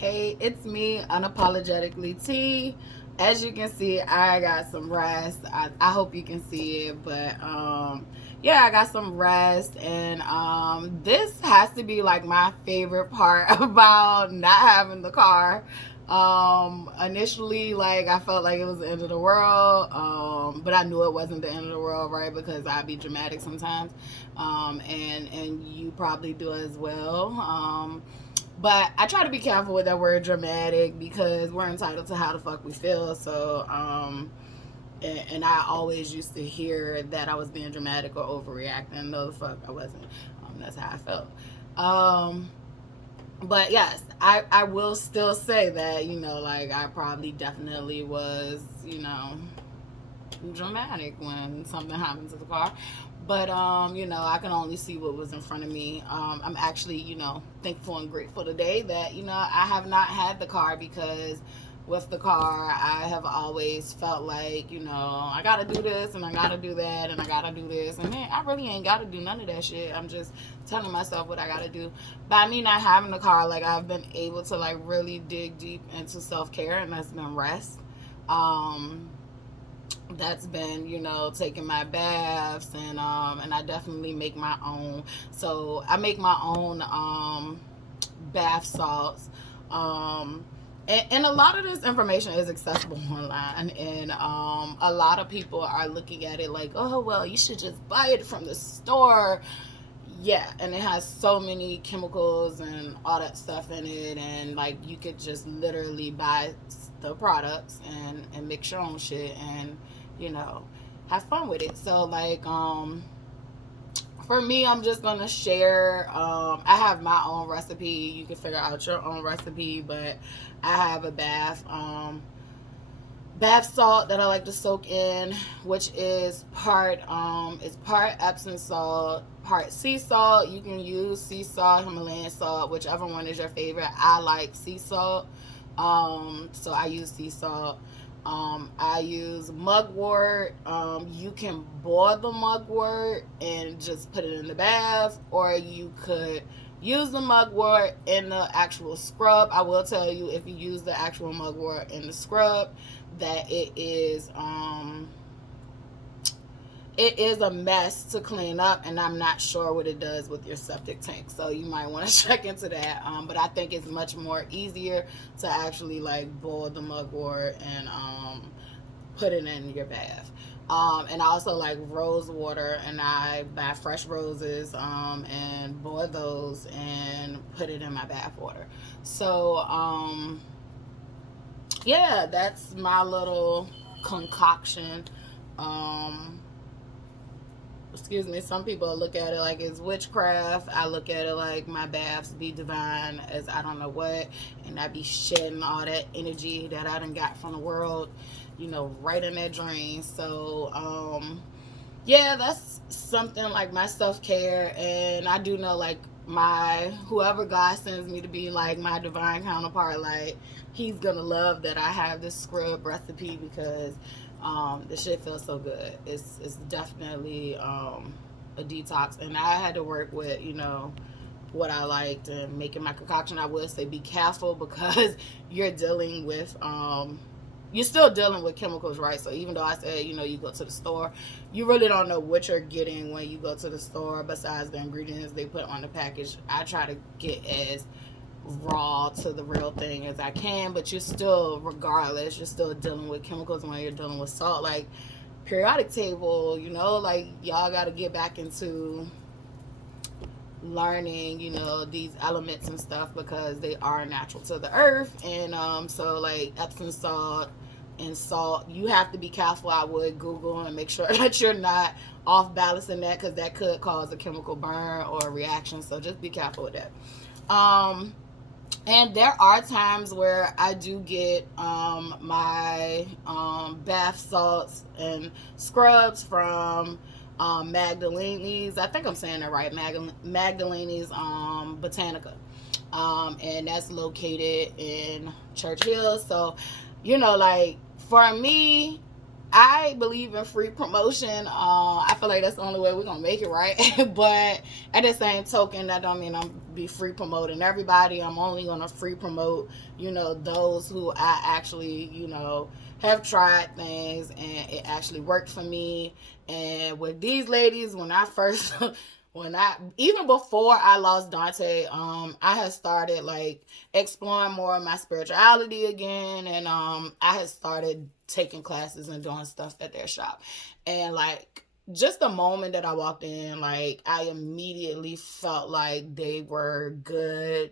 Hey, it's me, unapologetically T. As you can see, I got some rest. I hope you can see it, but yeah, I got some rest, and this has to be like my favorite part about not having the car. Initially, like I felt like it was the end of the world, but I knew it wasn't the end of the world, right? Because I be dramatic sometimes, and you probably do as well. But I try to be careful with that word dramatic because we're entitled to how the fuck we feel. So, and I always used to hear that I was being dramatic or overreacting. No, the fuck I wasn't. That's how I felt. Um, but yes, I will still say that, like I probably definitely was, dramatic when something happened to the car. But I can only see what was in front of me. I'm actually, thankful and grateful today that, I have not had the car because with the car I have always felt like, I gotta do this and I gotta do that and I gotta do this. And man, I really ain't gotta do none of that shit. I'm just telling myself what I gotta do. By me not having the car, like I've been able to like really dig deep into self-care, and that's been rest. Um, that's been, taking my baths, and I definitely make my own. So I make my own bath salts. um and a lot of this information is accessible online, and a lot of people are looking at it like, oh well, you should just buy it from the store. Yeah, and it has so many chemicals and all that stuff in it, and like you could just literally buy the products and mix your own shit, and you know have fun with it. So like for me, I'm just gonna share. I have my own recipe. You can figure out your own recipe, but I have a bath salt that I like to soak in, which is part Epsom salt, part sea salt. You can use sea salt, Himalayan salt, whichever one is your favorite. I like sea salt, so I use sea salt. I use mugwort. You can boil the mugwort and just put it in the bath, or you could use the mugwort in the actual scrub. I will tell you, if you use the actual mugwort in the scrub, that it is a mess to clean up, and I'm not sure what it does with your septic tank, so you might want to check into that. But I think it's much more easier to actually like boil the mugwort and put it in your bath. And I also like rose water, and I buy fresh roses, and boil those and put it in my bath water. So yeah, that's my little concoction. Um, Excuse me, some people look at it like it's witchcraft. I look at it like my baths be divine as I don't know what, and I be shedding all that energy that I done got from the world, right in that drain. So yeah, that's something like my self-care. And I do know, like, my whoever God sends me to be like my divine counterpart, like he's gonna love that I have this scrub recipe, because the shit feels so good. It's definitely a detox, and I had to work with what I liked and making my concoction. I will say be careful because you're dealing with you're still dealing with chemicals, right? So even though I said, you go to the store, you really don't know what you're getting when you go to the store besides the ingredients they put on the package. I try to get as raw to the real thing as I can, but you're still, regardless, you're still dealing with chemicals when you're dealing with salt. Like periodic table, like y'all got to get back into learning, these elements and stuff, because they are natural to the earth. And so like Epsom salt and salt, you have to be careful. I would Google and make sure that you're not off balancing that, because that could cause a chemical burn or a reaction. So just be careful with that. And there are times where I do get my bath salts and scrubs from Magdalene's. I think I'm saying that right. Magdalene's Botanica. And that's located in Church Hill. So, like for me, I believe in free promotion. I feel like that's the only way we're gonna make it, right? But at the same token, that don't mean I'm be free promoting everybody. I'm only gonna free promote, those who I actually, have tried things and it actually worked for me. And with these ladies, when I first when I even before I lost Dante, I had started like exploring more of my spirituality again, and I had started taking classes and doing stuff at their shop, and like just the moment that I walked in, like I immediately felt like they were good,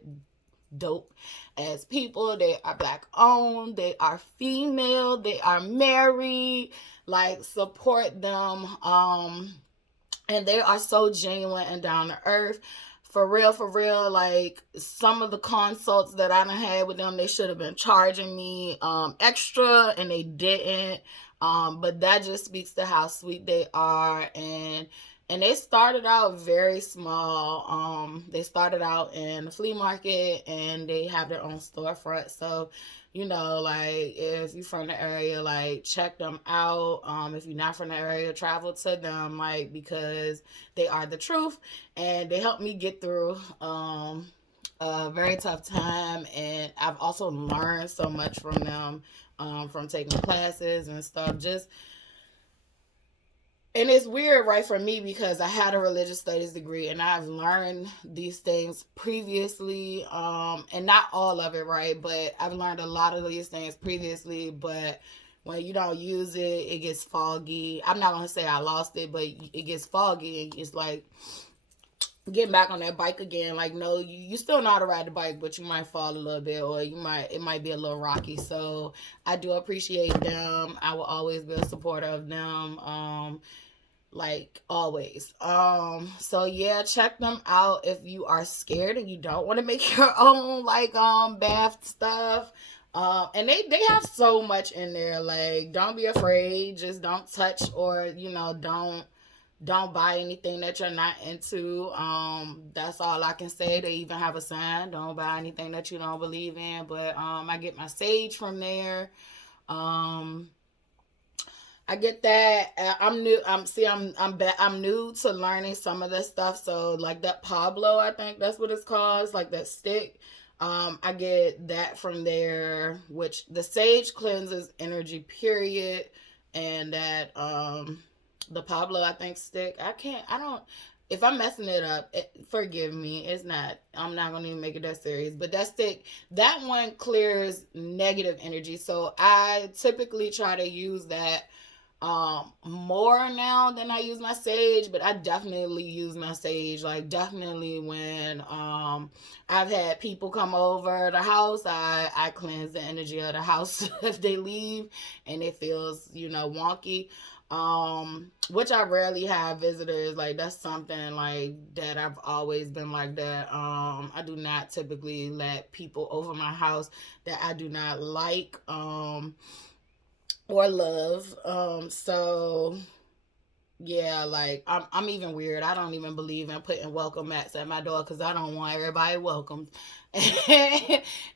dope as people. They are black owned, they are female, they are married. Like support them. And they are so genuine and down to earth. For real, like some of the consults that I done had with them, they should have been charging me extra, and they didn't. But that just speaks to how sweet they are, and they started out very small. They started out in the flea market, and they have their own storefront. So like if you're from the area, like check them out. If you're not from the area, travel to them, like because they are the truth, and they helped me get through a very tough time. And I've also learned so much from them, from taking classes and stuff. Just and it's weird, right, for me because I had a religious studies degree and I've learned these things previously, and not all of it, right, but I've learned a lot of these things previously, but when you don't use it, it gets foggy. I'm not gonna say I lost it, but it gets foggy, and it's like getting back on that bike again. Like, no, you still know how to ride the bike, but you might fall a little bit, or it might be a little rocky. So I do appreciate them. I will always be a supporter of them. Like always. So yeah, check them out if you are scared and you don't want to make your own like bath stuff. And they have so much in there. Like, don't be afraid. Just don't touch, or don't buy anything that you're not into. That's all I can say. They even have a sign: don't buy anything that you don't believe in. But I get my sage from there. Um, I get that. I'm new. I'm new to learning some of this stuff. So like that Pablo, I think that's what it's called. It's like that stick. I get that from there, which the sage cleanses energy, period, and that the Pablo, I think, stick. I don't. If I'm messing it up, forgive me. It's not. I'm not gonna even make it that serious. But that stick, that one clears negative energy. So I typically try to use that more now than I use my sage, but I definitely use my sage. Like definitely when I've had people come over the house, I cleanse the energy of the house if they leave and it feels, wonky. Which I rarely have visitors. Like that's something like that I've always been like that. I do not typically let people over my house that I do not like. Or love. So yeah, like I'm even weird. I don't even believe in putting welcome mats at my door because I don't want everybody welcomed.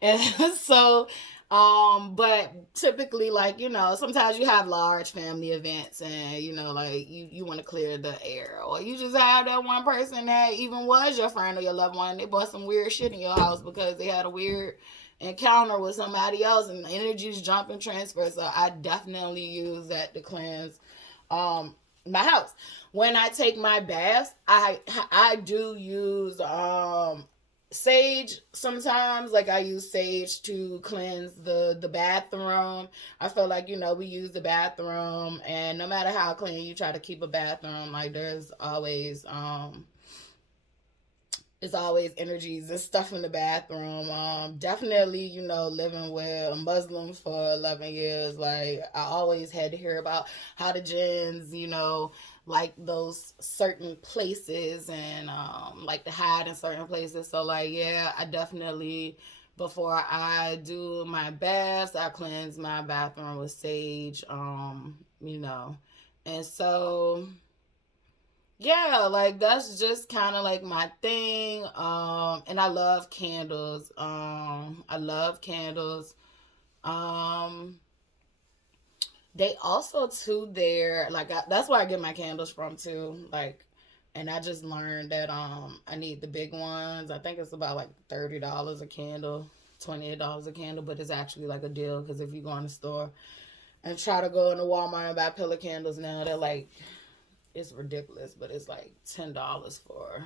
And so, but typically, like sometimes you have large family events, and like you want to clear the air, or you just have that one person that even was your friend or your loved one. They bought some weird shit in your house because they had a weird encounter with somebody else, and the energies jump and transfer. So I definitely use that to cleanse my house. When I take my baths, I do use sage sometimes. Like I use sage to cleanse the bathroom. I feel like we use the bathroom, and no matter how clean you try to keep a bathroom, like there's always it's always energies and stuff in the bathroom. Definitely, living with Muslims for 11 years, like I always had to hear about how the jinns, like those certain places, and like to hide in certain places. So like, yeah, I definitely, before I do my baths, I cleanse my bathroom with sage. And so yeah, like that's just kind of like my thing. And I love candles. I love candles. Um They also too there, like that's where I get my candles from too. Like, and I just learned that I need the big ones. I think it's about like $30 a candle, $28 a candle, but it's actually like a deal because if you go in the store and try to go into Walmart and buy pillar candles now, they're like, it's ridiculous, but it's like $10 for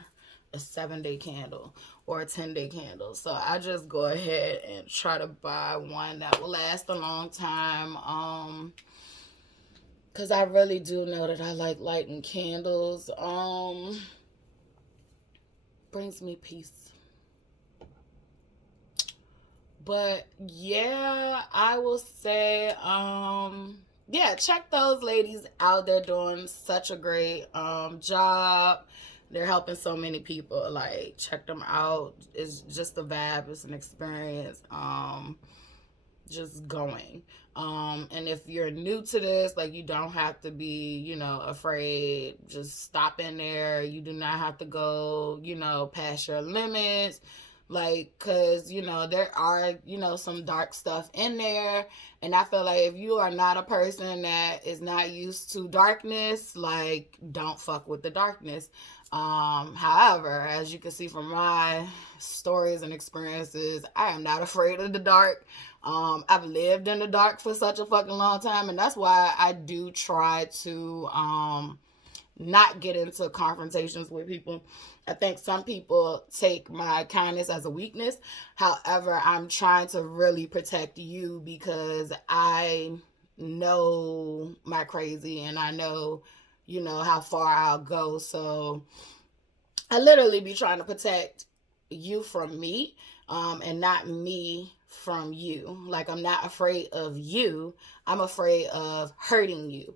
a 7-day candle or a 10-day candle. So I just go ahead and try to buy one that will last a long time. Cause I really do know that I like lighting candles. Brings me peace. But yeah, I will say, yeah, check those ladies out. They're doing such a great job. They're helping so many people. Like, check them out. It's just a vibe. It's an experience. Just going. And if you're new to this, like, you don't have to be, afraid. Just stop in there. You do not have to go, past your limits. Like, cause, there are, some dark stuff in there. And I feel like if you are not a person that is not used to darkness, like, don't fuck with the darkness. However, as you can see from my stories and experiences, I am not afraid of the dark. I've lived in the dark for such a fucking long time, and that's why I do try to not get into confrontations with people. I think some people take my kindness as a weakness. However, I'm trying to really protect you because I know my crazy and I know, how far I'll go. So I literally be trying to protect you from me, and not me from you. Like, I'm not afraid of you. I'm afraid of hurting you,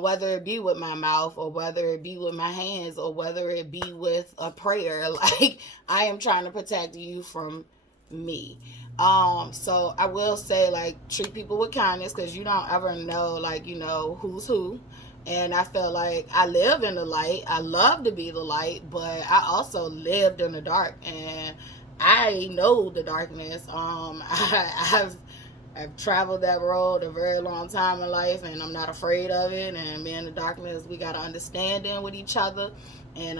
whether it be with my mouth or whether it be with my hands or whether it be with a prayer. Like, I am trying to protect you from me. So I will say, like, treat people with kindness because you don't ever know, like, who's who. And I feel like I live in the light. I love to be the light, but I also lived in the dark, and I know the darkness. I've traveled that road a very long time in life, and I'm not afraid of it. And me and the darkness, we got to understand it with each other, and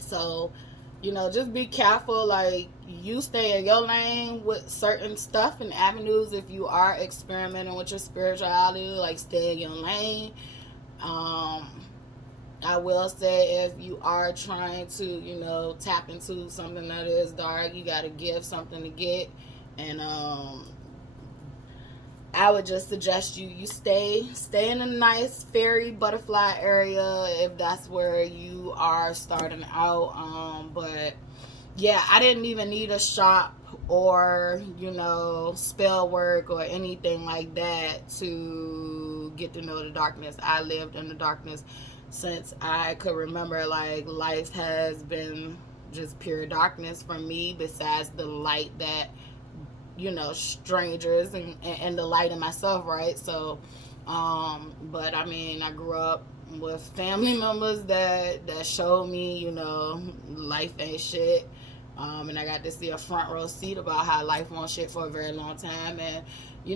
so, just be careful. Like, you stay in your lane with certain stuff and avenues. If you are experimenting with your spirituality, like, stay in your lane. I will say, if you are trying to, tap into something that is dark, you got to give something to get. And I would just suggest you stay in a nice fairy butterfly area if that's where you are starting out. But yeah, I didn't even need a shop or, spell work or anything like that to get to know the darkness. I lived in the darkness since I could remember. Like, life has been just pure darkness for me, besides the light that, strangers and the light in myself, right? So, but I mean, I grew up with family members that showed me, life ain't shit. And I got to see a front row seat about how life won't shit for a very long time. And,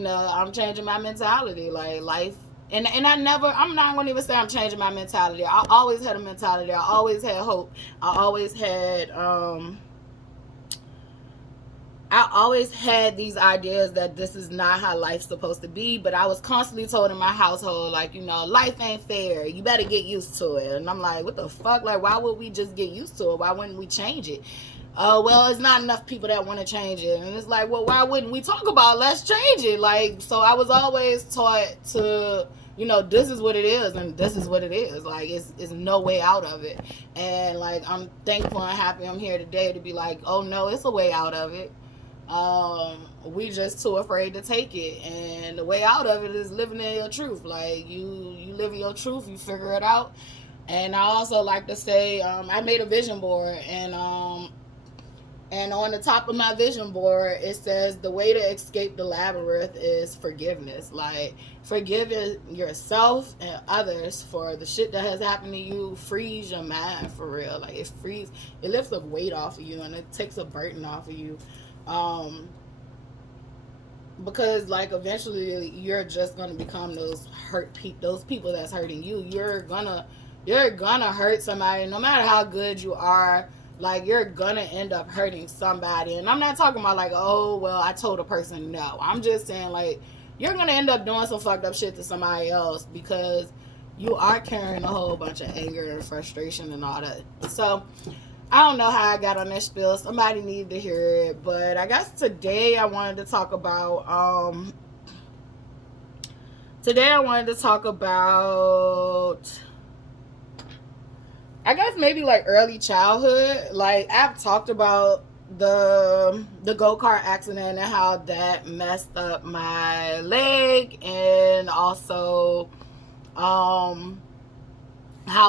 I'm changing my mentality. Like, life, and I'm not going to even say I'm changing my mentality. I always had a mentality. I always had hope. I always had these ideas that this is not how life's supposed to be, but I was constantly told in my household, like, life ain't fair. You better get used to it. And I'm like, what the fuck? Like, why would we just get used to it? Why wouldn't we change it? Oh, well, it's not enough people that want to change it. And it's like, well, why wouldn't we talk about it? Let's change it. Like, so I was always taught to, this is what it is and this is what it is. Like, it's no way out of it. And, like, I'm thankful and happy I'm here today to be like, oh, no, it's a way out of it. We just too afraid to take it, and the way out of it is living in your truth. Like, you live in your truth, you figure it out. And I also like to say, I made a vision board, and on the top of my vision board it says the way to escape the labyrinth is forgiveness. Like, forgiving yourself and others for the shit that has happened to you frees your mind, for real. Like, it lifts a weight off of you, and it takes a burden off of you. because like eventually you're just gonna become those people that's hurting you. You're gonna hurt somebody no matter how good you are. Like, you're gonna end up hurting somebody, and I'm not talking about like, oh well, I told a person no. I'm just saying, like, you're gonna end up doing some fucked up shit to somebody else because you are carrying a whole bunch of anger and frustration and all that. So I don't know how I got on that spiel. Somebody needed to hear it. But I guess today I wanted to talk about I guess maybe like early childhood. Like, I've talked about the go-kart accident and how that messed up my leg, and also how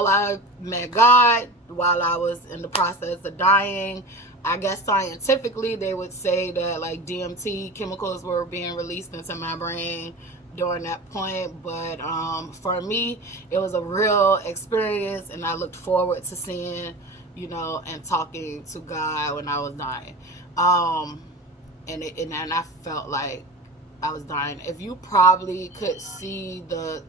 I met God while I was in the process of dying. I guess scientifically they would say that like DMT chemicals were being released into my brain during that point. But for me, it was a real experience, and I looked forward to seeing, and talking to God when I was dying. And I felt like I was dying. If you probably could see the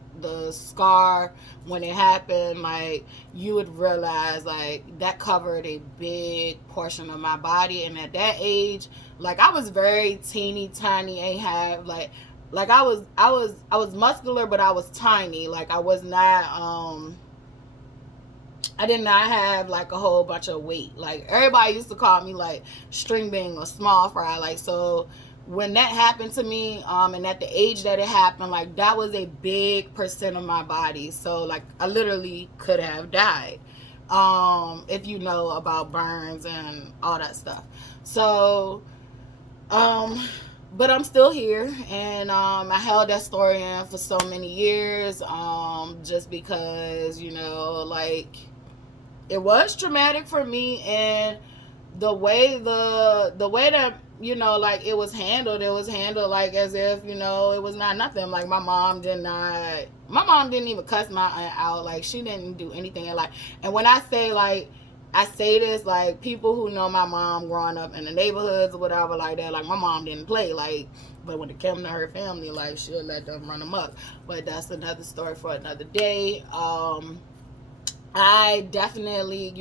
scar when it happened, like, you would realize like that covered a big portion of my body. And at that age, like, I was very teeny tiny, ain't have like I was muscular, but I was tiny. Like, I was not I did not have like a whole bunch of weight. Like, everybody used to call me like string bean or small fry. Like, so when that happened to me, and at the age that it happened, like, that was a big percent of my body. So like, I literally could have died, if you know about burns and all that stuff. So but I'm still here, and I held that story in for so many years, just because, like, it was traumatic for me. And the way that, like, it was handled like as if, it was not nothing. Like, my mom didn't even cuss my aunt out. Like, she didn't do anything. And like, and when I say, like, I say this, like, people who know my mom growing up in the neighborhoods or whatever like that, like, my mom didn't play. Like, but when it came to her family, like, she'll let them run amok. But that's another story for another day. I definitely,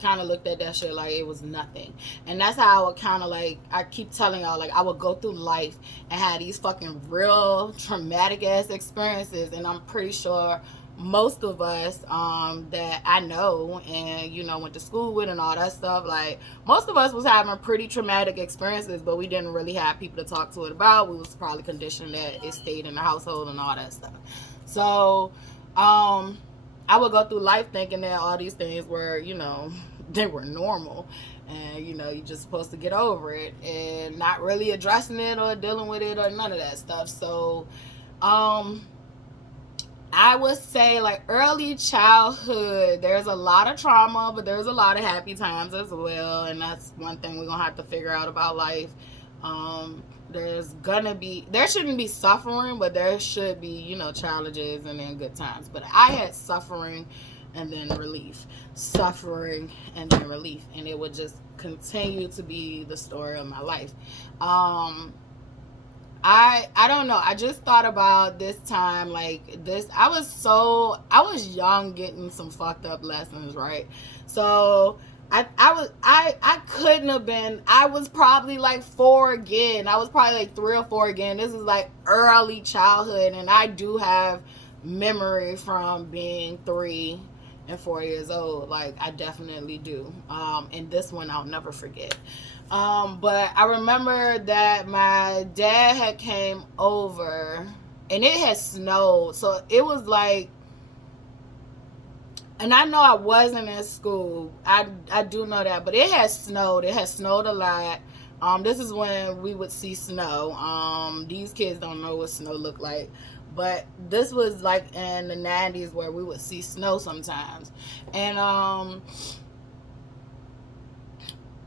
kind of looked at that shit like it was nothing. And that's how I would kind of, like, I keep telling y'all, like, I would go through life and have these fucking real traumatic ass experiences. And I'm pretty sure most of us that I know and, went to school with and all that stuff, like, most of us was having pretty traumatic experiences, but we didn't really have people to talk to it about. We was probably conditioned that it stayed in the household and all that stuff. So, I would go through life thinking that all these things were, they were normal. And, you're just supposed to get over it and not really addressing it or dealing with it or none of that stuff. So, I would say, like, early childhood, there's a lot of trauma, but there's a lot of happy times as well. And that's one thing we're going to have to figure out about life. There shouldn't be suffering, but there should be, challenges and then good times. But I had suffering and then relief, suffering and then relief, and it would just continue to be the story of my life. I don't know. I just thought about this time, like, this. I was young, getting some fucked up lessons, right? So I couldn't have been. I was probably like 4 again. I was probably like 3 or 4 again. This is like early childhood, and I do have memory from being 3 and 4 years old. Like, I definitely do. And this one I'll never forget. But I remember that my dad had came over, and it had snowed. So it was like, and I know I wasn't in school. I do know that, but it had snowed. It had snowed a lot. This is when we would see snow. These kids don't know what snow looked like, but this was like in the 90s where we would see snow sometimes.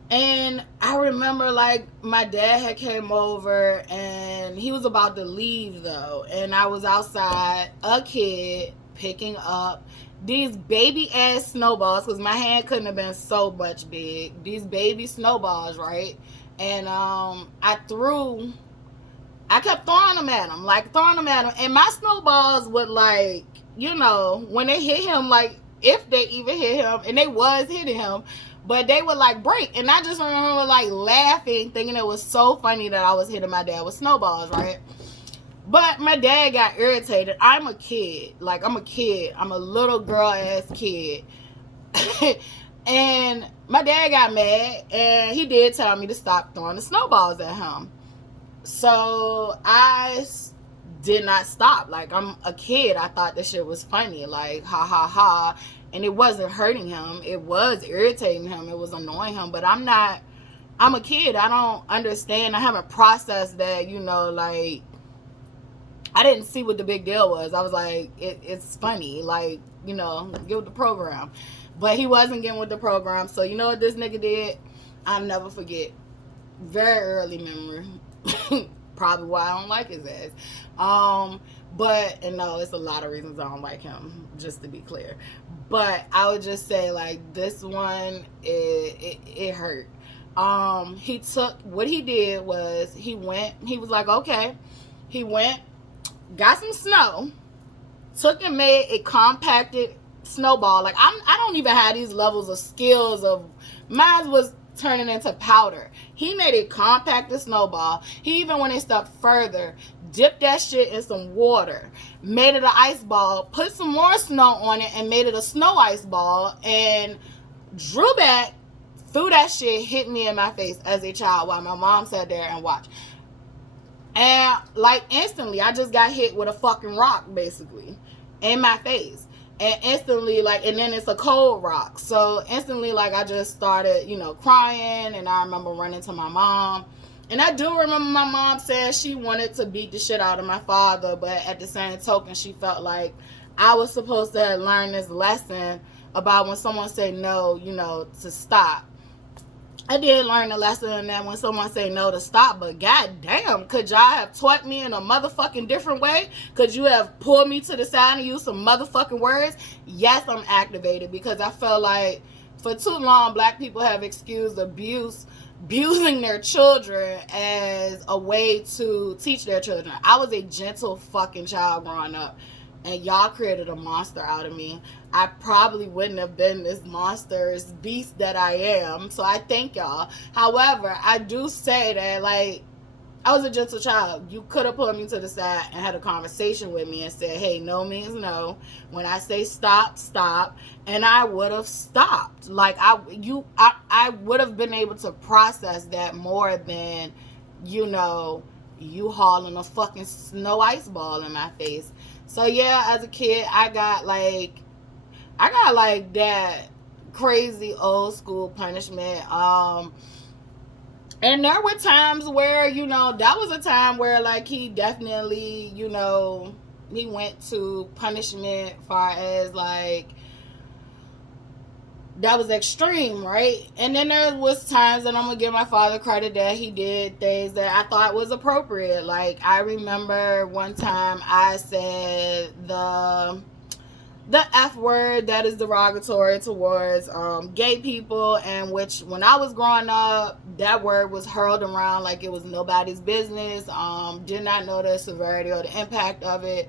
And I remember, like, my dad had came over, and he was about to leave, though. And I was outside, a kid, picking up these baby-ass snowballs, because my hand couldn't have been so much big. These baby snowballs, right? And I threw I kept throwing them at him, and my snowballs would, like, you know, when they hit him, like, if they even hit him, and they was hitting him, but they would, like, break. And I just remember, like, laughing, thinking it was so funny that I was hitting my dad with snowballs, right? But my dad got irritated. I'm a kid. Like, I'm a little girl-ass kid. And my dad got mad, and he did tell me to stop throwing the snowballs at him. So I did not stop. Like, I'm a kid. I thought this shit was funny. Like, ha, ha, ha. And it wasn't hurting him. It was irritating him. It was annoying him. But I'm a kid. I don't understand. I haven't processed that, you know, like, I didn't see what the big deal was. I was like, it's funny. Like, you know, get with the program. But he wasn't getting with the program. So, you know what this nigga did? I'll never forget. Very early memory. Probably why I don't like his ass. But, and no, it's a lot of reasons I don't like him, just to be clear. But I would just say, like, this one, it hurt. He took, what he did was, he was like, okay. He went, got some snow, took and made a compacted snowball. Like, I don't even have these levels of skills of, mine was turning into powder. He made a compacted snowball. He even went a step further, dipped that shit in some water, made it an ice ball, put some more snow on it, and made it a snow ice ball, and drew back, threw that shit, hit me in my face as a child while my mom sat there and watched. And, like, instantly, I just got hit with a fucking rock, basically, in my face. And instantly, like, and then it's a cold rock. So instantly, like, I just started, you know, crying. And I remember running to my mom. And I do remember my mom saying she wanted to beat the shit out of my father. But at the same token, she felt like I was supposed to learn this lesson about when someone say no, you know, to stop. I did learn a lesson in that when someone say no to stop, but goddamn, could y'all have taught me in a motherfucking different way? Could you have pulled me to the side and used some motherfucking words? Yes, I'm activated, because I felt like for too long, black people have excused abusing their children as a way to teach their children. I was a gentle fucking child growing up, and y'all created a monster out of me. I probably wouldn't have been this monstrous beast that I am. So I thank y'all. However, I do say that, like, I was a gentle child. You could have pulled me to the side and had a conversation with me and said, hey, no means no. When I say stop, stop. And I would have stopped. Like, I would have been able to process that more than, you know, you hauling a fucking snow ice ball in my face. So yeah, as a kid, I got like that crazy old school punishment. And there were times where, you know, that was a time where, like, he definitely, you know, he went to punishment far as, like, that was extreme, right? And then there was times that I'm gonna give my father credit that he did things that I thought was appropriate. Like, I remember one time I said the F word that is derogatory towards gay people, and which when I was growing up, that word was hurled around like it was nobody's business. Did not know the severity or the impact of it.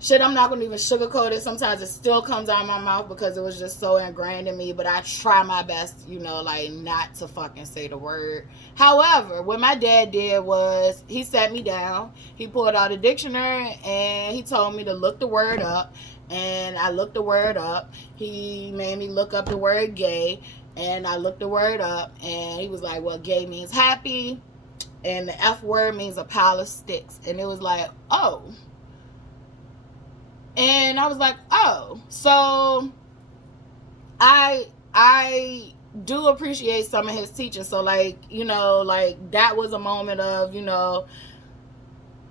Shit, I'm not going to even sugarcoat it. Sometimes it still comes out of my mouth because it was just so ingrained in me. But I try my best, you know, like, not to fucking say the word. However, what my dad did was he sat me down. He pulled out a dictionary and he told me to look the word up. And I looked the word up. He made me look up the word gay. And I looked the word up. And he was like, well, gay means happy. And the F word means a pile of sticks. And it was like, oh. And I was like, oh. So I do appreciate some of his teaching. So, like, you know, like, that was a moment of, you know,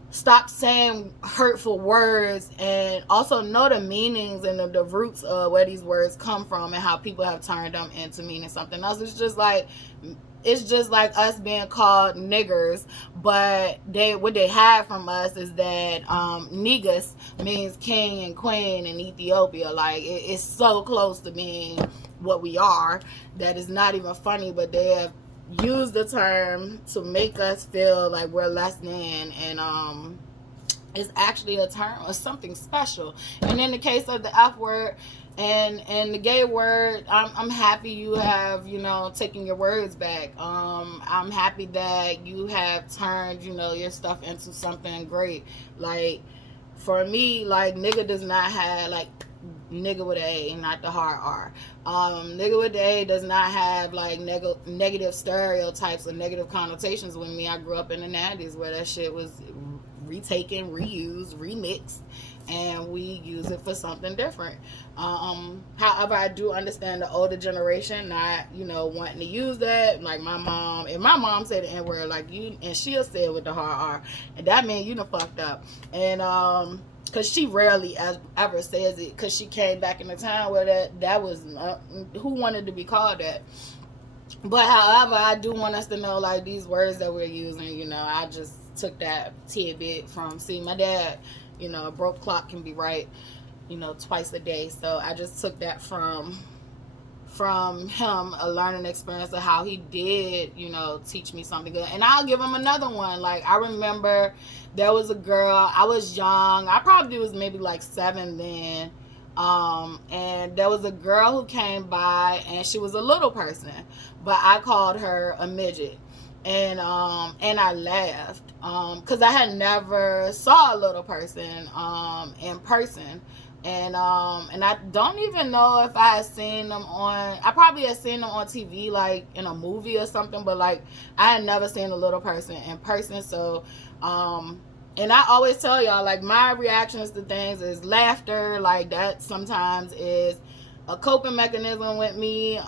stop saying hurtful words, and also know the meanings and the roots of where these words come from and how people have turned them into meaning something else. It's just like us being called niggers, but what they have from us is that negus means king and queen in Ethiopia. Like, it's so close to being what we are that it's not even funny, but they have used the term to make us feel like we're less than, and it's actually a term of something special. And in the case of the F word and the gay word, I'm happy you have, you know, taken your words back. I'm happy that you have turned, you know, your stuff into something great. Like, for me, like, nigga does not have, like, nigga with A, not the hard R. Nigga with A does not have, like, negative stereotypes or negative connotations with me. I grew up in the 90s where that shit was retaken, reused, remixed, and we use it for something different. However, I do understand the older generation not, you know, wanting to use that. Like my mom, if my mom said the N word, like, you, and she'll say it with the hard R, and that means you done fucked up. And because she rarely ever says it, because she came back in a time where that was who wanted to be called that. But however, I do want us to know, like, these words that we're using, you know, I just took that tidbit from, see, my dad, you know, a broke clock can be right, you know, twice a day. So I just took that from him, a learning experience of how he did, you know, teach me something good. And I'll give him another one. Like, I remember there was a girl, I was young, I probably was maybe like 7 then, and there was a girl who came by, and she was a little person, but I called her a midget. And I laughed, because I had never saw a little person in person. And I don't even know if I had seen them I probably had seen them on TV, like in a movie or something, but like I had never seen a little person in person. So and I always tell y'all, like, my reactions to things is laughter. Like, that sometimes is a coping mechanism with me.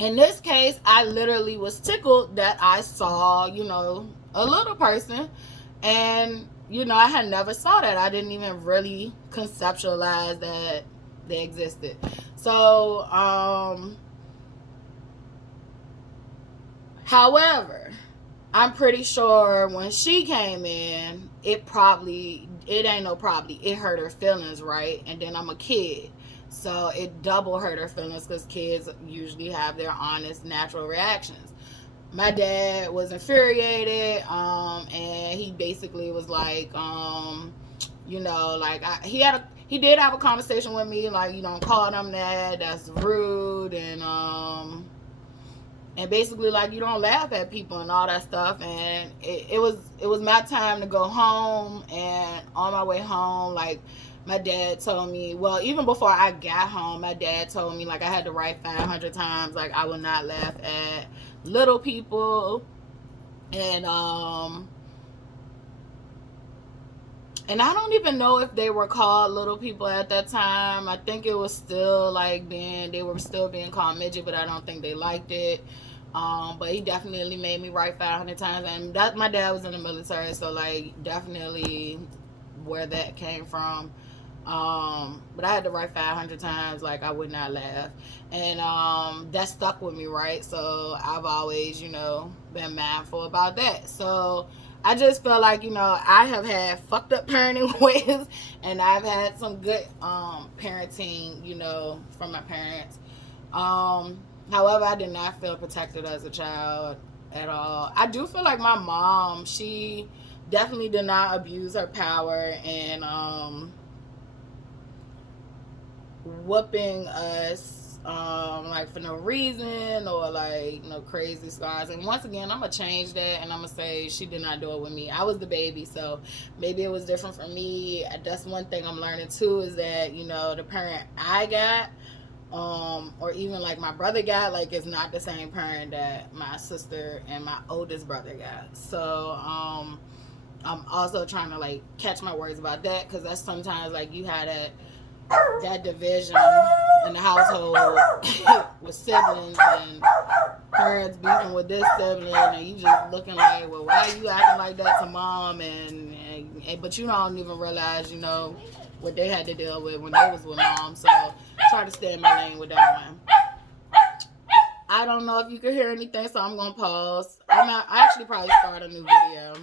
In this case, I literally was tickled that I saw, you know, a little person. And, you know, I had never saw that. I didn't even really conceptualize that they existed. So, however, I'm pretty sure when she came in, it hurt her feelings, right? And then I'm a kid. So it double hurt her feelings, because kids usually have their honest, natural reactions. My dad was infuriated, and he basically was like, you know, like, he did have a conversation with me, like, you don't call them that, that's rude, and basically, like, you don't laugh at people and all that stuff. And it was my time to go home, and on my way home, like, my dad told me, well, even before I got home, my dad told me, like, I had to write 500 times, like, I would not laugh at little people. And I don't even know if they were called little people at that time. I think it was still, like, they were still being called midget, but I don't think they liked it. But he definitely made me write 500 times. And my dad was in the military, so, like, definitely where that came from. But I had to write 500 times, like, I would not laugh. And that stuck with me, right? So I've always, you know, been mindful about that. So I just feel like, you know, I have had fucked up parenting ways, and I've had some good parenting, you know, from my parents. However, I did not feel protected as a child at all. I do feel like my mom, she definitely did not abuse her power and whooping us like for no reason, or like no crazy scars. And once again, I'm gonna change that, and I'm gonna say she did not do it with me. I was the baby, so maybe it was different for me. That's one thing I'm learning too, is that, you know, the parent I got, or even like my brother got, like, it's not the same parent that my sister and my oldest brother got. So I'm also trying to, like, catch my words about that, because that's sometimes, like, you had that division in the household with siblings, and parents beefing with this sibling, and you just looking like, well, why are you acting like that to mom? And but you don't even realize, you know, what they had to deal with when they was with mom. So try to stay in my lane with that one. I don't know if you can hear anything, so I'm gonna pause. I actually probably start a new video.